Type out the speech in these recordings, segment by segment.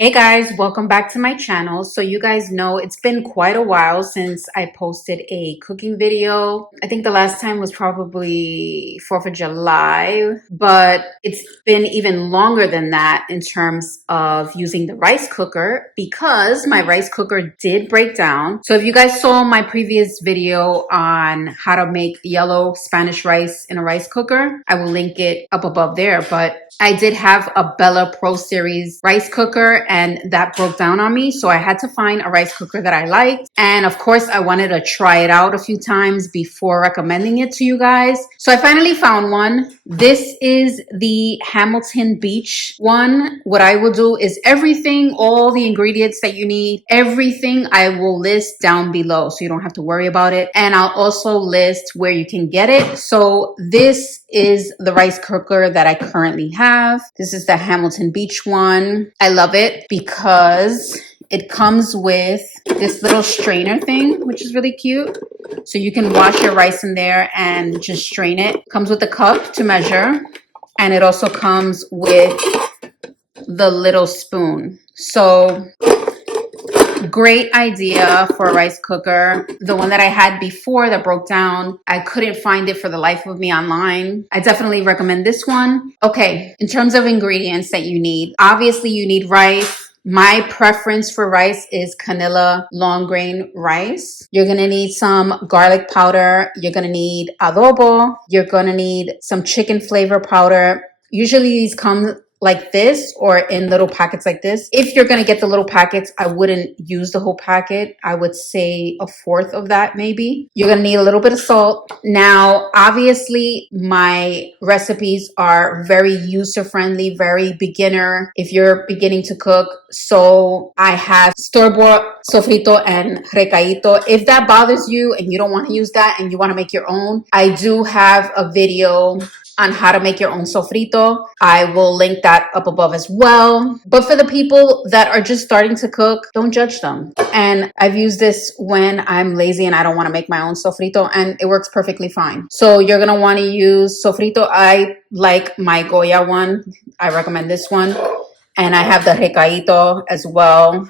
Hey guys, welcome back to my channel. So you guys know it's been quite a while since I posted a cooking video. I think the last time was probably 4th of July, but it's been even longer than that in terms of using the rice cooker because my rice cooker did break down. So if you guys saw my previous video on how to make yellow Spanish rice in a rice cooker, I will link it up above there. But I did have a Bella Pro Series rice cooker and that broke down on me. So I had to find a rice cooker that I liked. And of course, I wanted to try it out a few times before recommending it to you guys. So I finally found one. This is the Hamilton Beach one. What I will do is everything, all the ingredients that you need, everything I will list down below so you don't have to worry about it. And I'll also list where you can get it. So this is the rice cooker that I currently have. This is the Hamilton Beach one. I love it because it comes with this little strainer thing, which is really cute. So you can wash your rice in there and just strain it. Comes with a cup to measure. And it also comes with the little spoon. So great idea for a rice cooker. The one that I had before that broke down, I couldn't find it for the life of me online. I definitely recommend this one. Okay, in terms of ingredients that you need, obviously you need rice. My preference for rice is Canilla Long grain rice. You're gonna need some garlic powder. You're gonna need adobo. You're gonna need some chicken flavor powder. Usually these come like this or in little packets like this. If you're going to get the little packets, I wouldn't use the whole packet. I would say a fourth of that maybe. You're going to need a little bit of salt. Now, obviously, my recipes are very user-friendly, very beginner if you're beginning to cook. So I have store-bought Sofrito and Recaito. If that bothers you and you don't want to use that and you want to make your own, I do have a video on how to make your own sofrito. I will link that up above as well. But for the people that are just starting to cook, don't judge them. And I've used this when I'm lazy and I don't want to make my own sofrito, and it works perfectly fine. So you're going to want to use sofrito. I like my Goya one. I recommend this one. And I have the Recaito as well.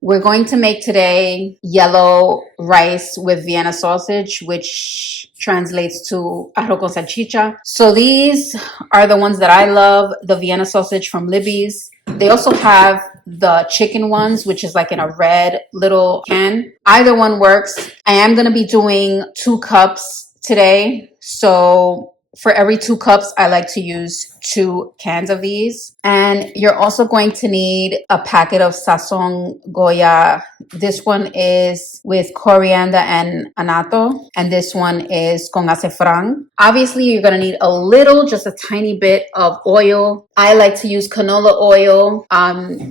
We're going to make today yellow rice with Vienna sausage, which translates to arroz con salchicha. So these are the ones that I love, the Vienna sausage from Libbys. They also have the chicken ones, which is like in a red little can. Either one works. I am going to be doing 2 cups today. So for every 2 cups, I like to use 2 cans of these. And you're also going to need a packet of Sazon Goya. This one is with coriander and annatto. And this one is con azafran. Obviously, you're going to need a little, just a tiny bit of oil. I like to use canola oil,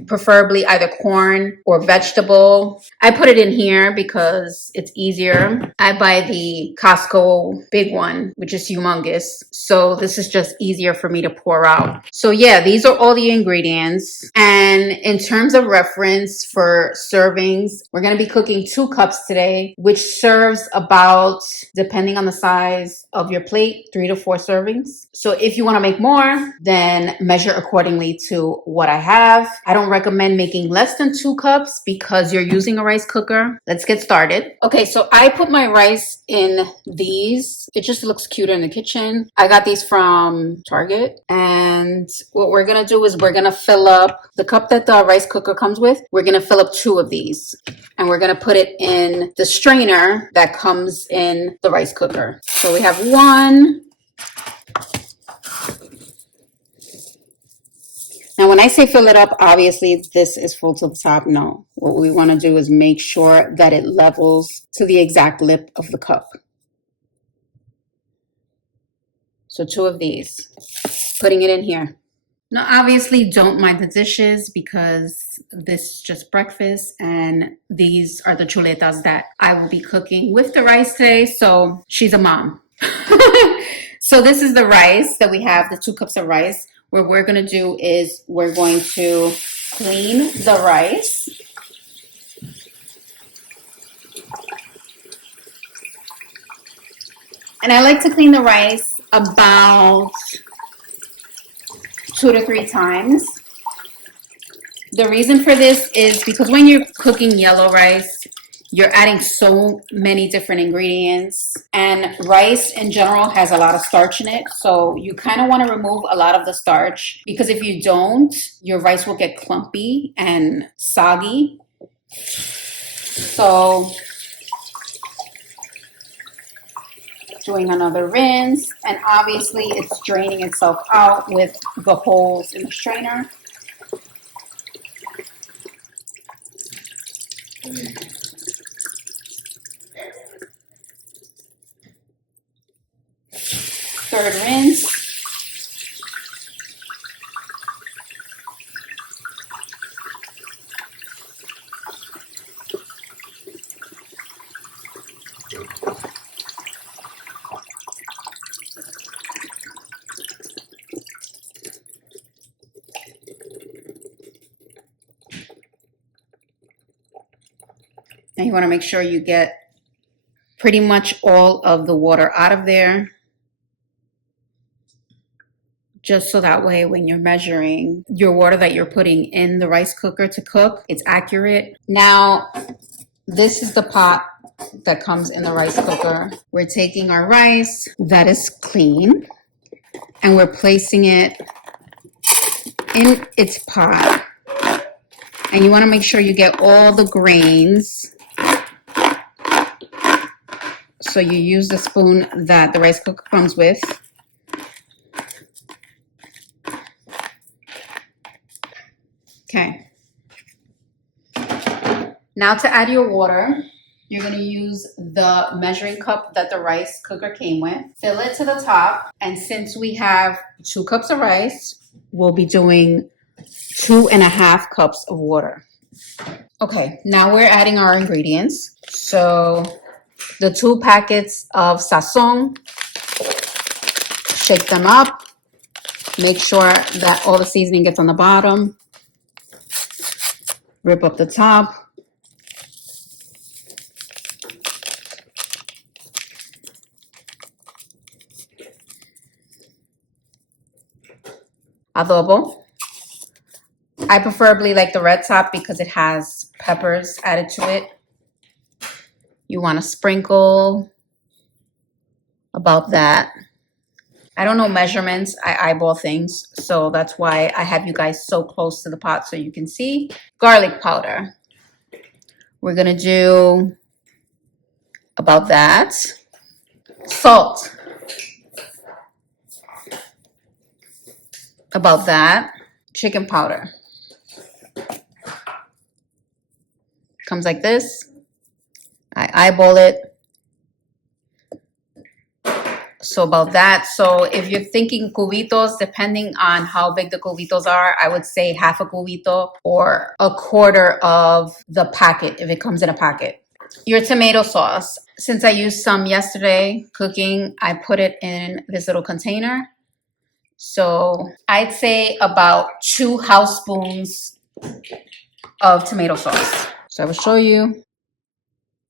preferably either corn or vegetable. I put it in here because it's easier. I buy the Costco big one, which is humongous. So this is just easier for me to pour out. So yeah, these are all the ingredients. And in terms of reference for servings, we're going to be cooking 2 cups today, which serves about, depending on the size of your plate, 3 to 4 servings. So if you want to make more, then measure accordingly to what I have. I don't recommend making less than 2 cups because you're using a rice cooker. Let's get started. Okay, so I put my rice in these. It just looks cuter in the kitchen. I got these from Target. And what we're going to do is we're going to fill up the cup that the rice cooker comes with. We're going to fill up 2 of these. And we're going to put it in the strainer that comes in the rice cooker. So we have 1. Now, when I say fill it up, obviously this is full to the top. No, what we want to do is make sure that it levels to the exact lip of the cup. So 2 of these, putting it in here. Now, obviously don't mind the dishes because this is just breakfast and these are the chuletas that I will be cooking with the rice today. So she's a mom. So this is the rice that we have, the 2 cups of rice. What we're going to do is we're going to clean the rice. And I like to clean the rice about 2 to 3 times The reason for this is because when you're cooking yellow rice, you're adding so many different ingredients, and rice in general has a lot of starch in it. So you kind of want to remove a lot of the starch, because if you don't, your rice will get clumpy and soggy. So doing another rinse, and obviously it's draining itself out with the holes in the strainer. Third rinse. And you want to make sure you get pretty much all of the water out of there, just so that way when you're measuring your water that you're putting in the rice cooker to cook, it's accurate. Now, this is the pot that comes in the rice cooker. We're taking our rice that is clean and we're placing it in its pot. And you want to make sure you get all the grains. So you use the spoon that the rice cooker comes with. Okay. Now to add your water, you're going to use the measuring cup that the rice cooker came with. Fill it to the top. And since we have 2 cups of rice, we'll be doing 2.5 cups of water. Okay, now we're adding our ingredients. So the 2 packets of Sazon, shake them up. Make sure that all the seasoning gets on the bottom. Rip up the top. Adobo. I preferably like the red top because it has peppers added to it. You want to sprinkle about that. I don't know measurements. I eyeball things. So that's why I have you guys so close to the pot so you can see. Garlic powder. We're going to do about that. Salt. About that. Chicken powder. Comes like this. I eyeball it. So about that. So if you're thinking cubitos, depending on how big the cubitos are, I would say half a cubito or a quarter of the packet if it comes in a packet. Your tomato sauce. Since I used some yesterday cooking, I put it in this little container. So I'd say about 2 house spoons of tomato sauce. So I will show you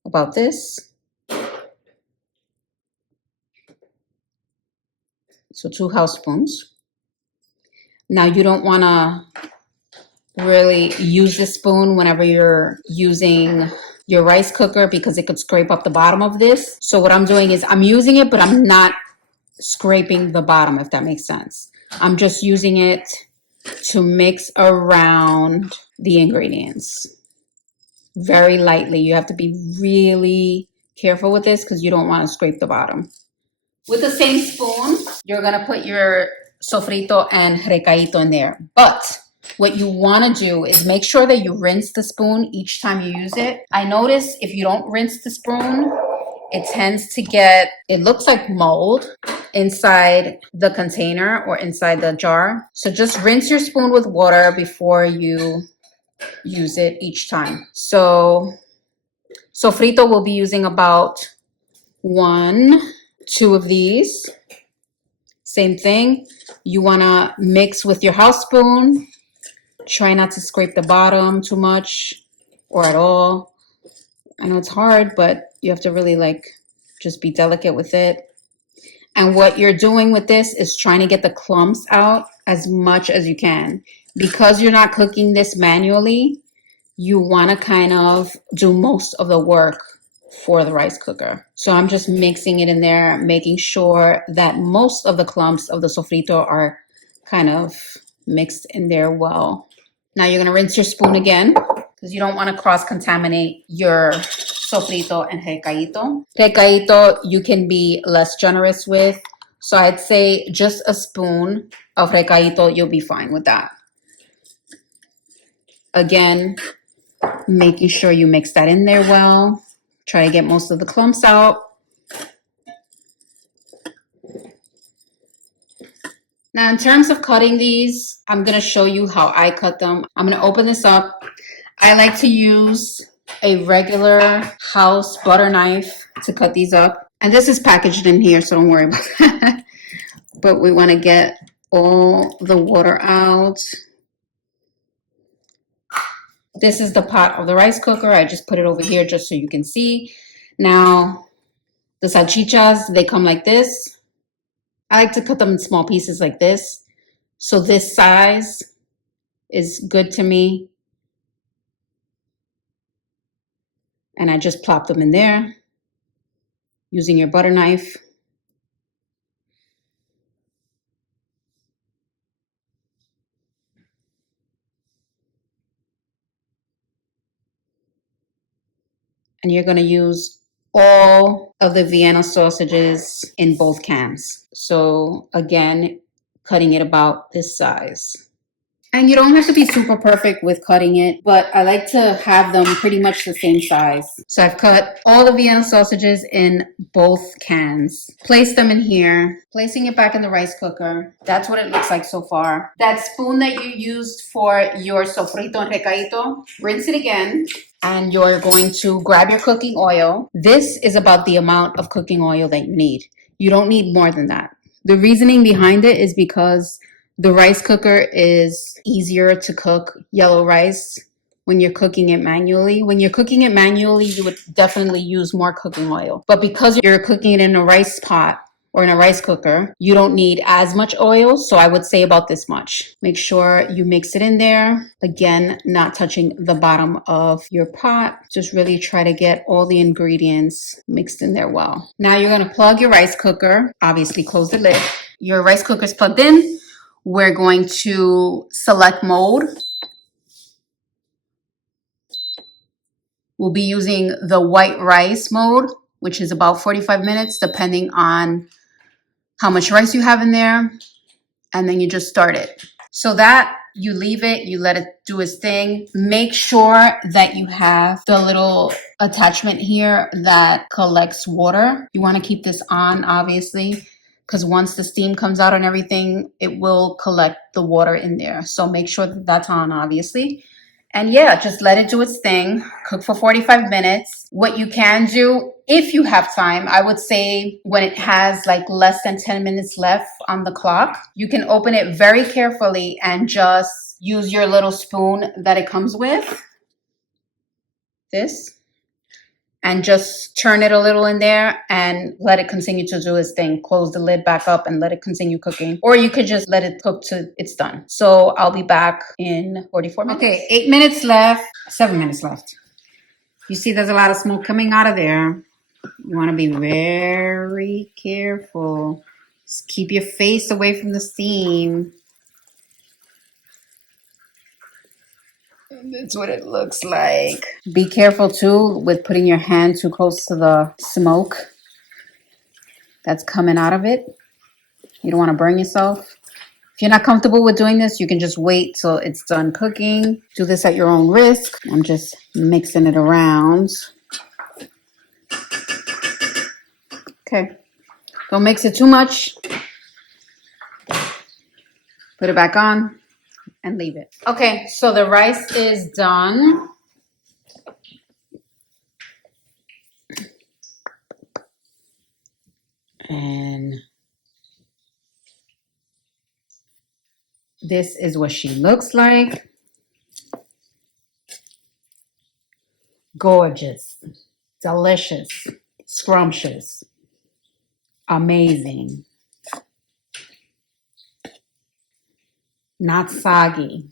about this. So 2 house spoons. Now you don't want to really use this spoon whenever you're using your rice cooker because it could scrape up the bottom of this. So what I'm doing is I'm using it, but I'm not scraping the bottom, if that makes sense. I'm just using it to mix around the ingredients very lightly. You have to be really careful with this because you don't want to scrape the bottom. With the same spoon, you're going to put your sofrito and recaito in there. But what you want to do is make sure that you rinse the spoon each time you use it. I notice if you don't rinse the spoon, it tends to get, it looks like mold inside the container or inside the jar. So just rinse your spoon with water before you use it each time. So sofrito will be using about 1, 2 of these. Same thing. You want to mix with your house spoon. Try not to scrape the bottom too much or at all. I know it's hard, but you have to really just be delicate with it. And what you're doing with this is trying to get the clumps out as much as you can. because you're not cooking this manually, you want to kind of do most of the work for the rice cooker. So I'm just mixing it in there, making sure that most of the clumps of the sofrito are kind of mixed in there well. Now you're going to rinse your spoon again because you don't want to cross-contaminate your sofrito and recaito. Recaito you can be less generous with. So I'd say just a spoon of recaito, you'll be fine with that. Again, making sure you mix that in there well. Try to get most of the clumps out. Now, in terms of cutting these, I'm going to show you how I cut them. I'm going to open this up. I like to use a regular house butter knife to cut these up. And this is packaged in here, so don't worry about that. But we want to get all the water out. This is the pot of the rice cooker. I just put it over here just so you can see. Now, the salchichas, they come like this. I like to cut them in small pieces like this. So this size is good to me. And I just plop them in there using your butter knife. And you're going to use all of the Vienna sausages in both cans. So again, cutting it about this size. And you don't have to be super perfect with cutting it, but I like to have them pretty much the same size. So I've cut all the Vienna sausages in both cans. Place them in here, placing it back in the rice cooker. That's what it looks like so far. That spoon that you used for your sofrito and recaito, rinse it again. And you're going to grab your cooking oil. This is about the amount of cooking oil that you need. You don't need more than that. The reasoning behind it is because the rice cooker is easier to cook yellow rice when you're cooking it manually. When you're cooking it manually, you would definitely use more cooking oil. But because you're cooking it in a rice pot or in a rice cooker, you don't need as much oil. So I would say about this much. Make sure you mix it in there. Again, not touching the bottom of your pot. Just really try to get all the ingredients mixed in there well. Now you're going to plug your rice cooker. Obviously, close the lid. Your rice cooker is plugged in. We're going to select mode. We'll be using the white rice mode, which is about 45 minutes, depending on how much rice you have in there. And then you just start it. So that you leave it, you let it do its thing. Make sure that you have the little attachment here that collects water. You want to keep this on, obviously, because once the steam comes out and everything, it will collect the water in there. So make sure that that's on, obviously. And yeah, just let it do its thing. Cook for 45 minutes. What you can do, if you have time, I would say when it has like less than 10 minutes left on the clock, you can open it very carefully and just use your little spoon that it comes with. This. And just turn it a little in there and let it continue to do its thing. Close the lid back up and let it continue cooking. Or you could just let it cook till it's done. So I'll be back in 44 minutes. Okay, 8 minutes left, 7 minutes left. You see there's a lot of smoke coming out of there. You want to be very careful. Just keep your face away from the steam. That's what it looks like. Be careful too with putting your hand too close to the smoke that's coming out of it. You don't want to burn yourself. If you're not comfortable with doing this, you can just wait till it's done cooking. Do this at your own risk. I'm just mixing it around. Okay. Don't mix it too much. Put it back on. And leave it. Okay, so the rice is done. And this is what she looks like. Gorgeous, delicious, scrumptious, amazing. Not soggy.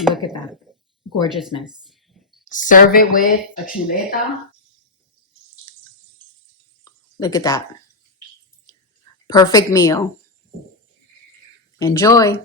Look at that. Gorgeousness. Serve it with a chuleta. Look at that. Perfect meal. Enjoy.